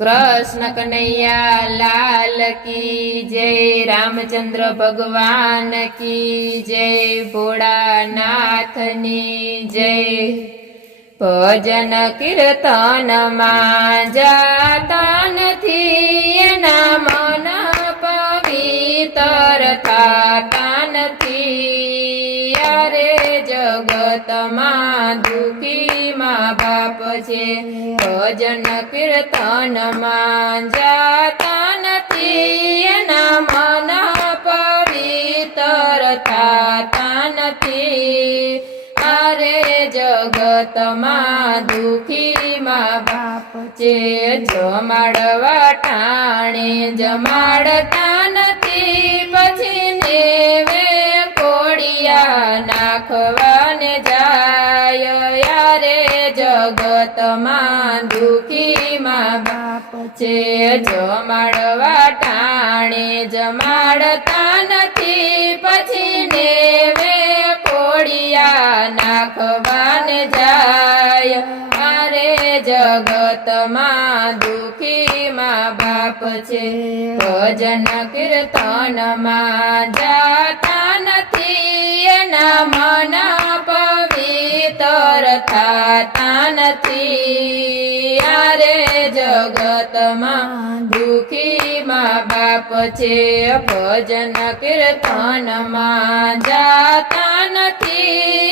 कृष्ण कन्हैया लाल की जय। रामचंद्र भगवान की जय। भोळानाथनी जय। भजन कीर्तन मां जाता नथी एना मन पवित्र थाता नथी। अरे जगत मां दुखी मां बाप छे। भजन कीर्तन मां जाता नथी एना मन पवित्र थाता नथी। अरे जगत मां दुखी मां बाप छे। जमाड़वा टाणे जमाड़ता नथी पछी नेवे कोड़िया नाखवाने जाय। यारे जगत मां दुखी मां बाप छे। जमाड़वा टाणे जमाड़ता नथी पछी नेवे कोड़िया नाखवाने जाय। अरे जगत मां दुखी मां बाप छे। भजन कीर्तन मां जाता नथी एना मन पवित्र थाता नथी। अरे जगत मां दुखी मां बाप छे। भजन कीर्तन मां जाता नथी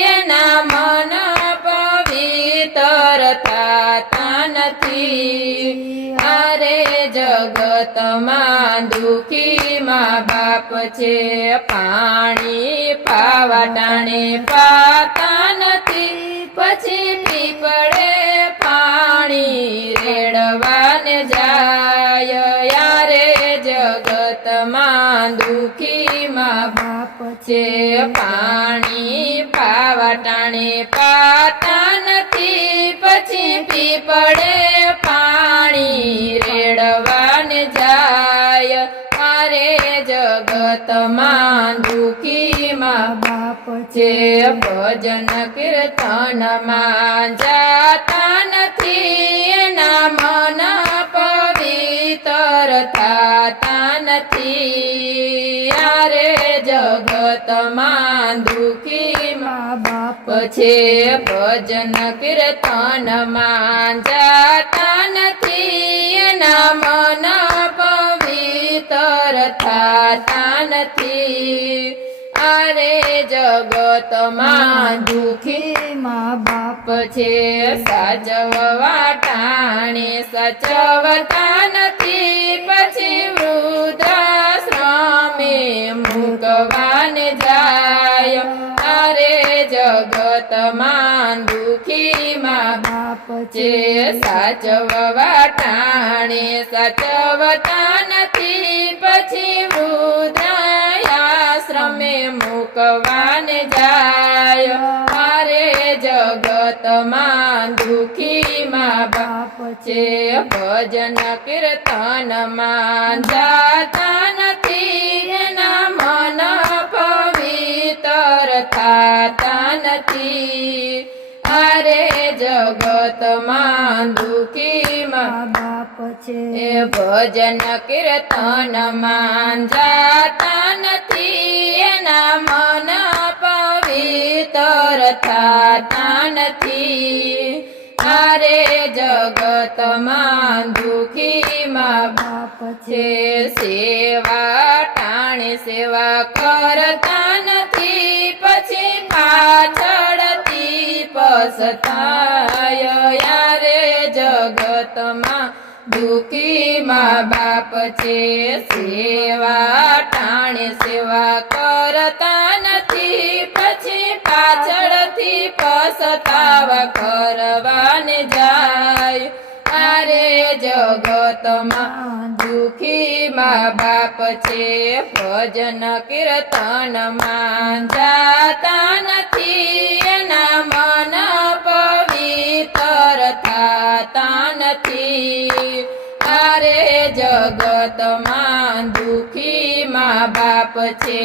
एना मन पवित्र थाता नथी। अरे जगत मां दुखी मां बाप छे। पाणी पावा टाणे पाता नथी पछी पीपळे पाणी रेड़वाने जाय। यारे जगत मां दुखी मां बाप छे। पाणी पावा टाणे पाता नथी पछी पीपळे पाणी रेड़वाने जाय। अरे जगत मां दुखी मां बाप छे। भजन कीर्तन मां जाता नथी एना मन पवित्र थाता नथी। अरे जगत मां दुखी मां बाप छे। भजन कीर्तन मां जाता नथी एना मन पवित्र थाता नथी। अरे जगत मां दुखी मां बाप छे। साचववा टाणे साचवता नथी पछी वृद्धाश्रमे मूकवाने जाय। अरे जगत मां दुखी मां बाप छे। साचववा टाणे साचवता नथी पछी वृद्धाश्रमे मूकवाने जाय। अरे जगत मां दुखी मां बाप छे। भजन कीर्तन मां जाता नथी एना मन पवित्र थाता नथी। अरे जगत मां दुखी मां बाप छे। भजन कीर्तन मां जाता नथी एना मन पवित्र थाता नथी। अरे जगत मां दुखी मां बाप छे। सेवा टाणे सेवा करता नथी पछी पाछळथी पछताय। यारे जगत मां दुखी मां बाप छे। सेवा टाणे सेवा करता नथी पछी पाछळथी पछतावा करवाने जाय। अरे जगत मां दुखी मां बाप छे। भजन कीर्तन मां जाता नथी एना मन पवित्र थाता नथी। अरे जगत मां दुखी मां बाप छे।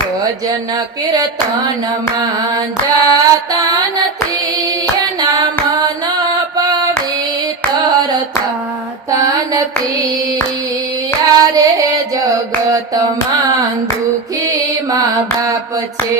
भजन कीर्तन मां जाता नथी एना मन पवित्र थाता કરાતા નથી યારે જગતમાં દુખી મા બાપ છે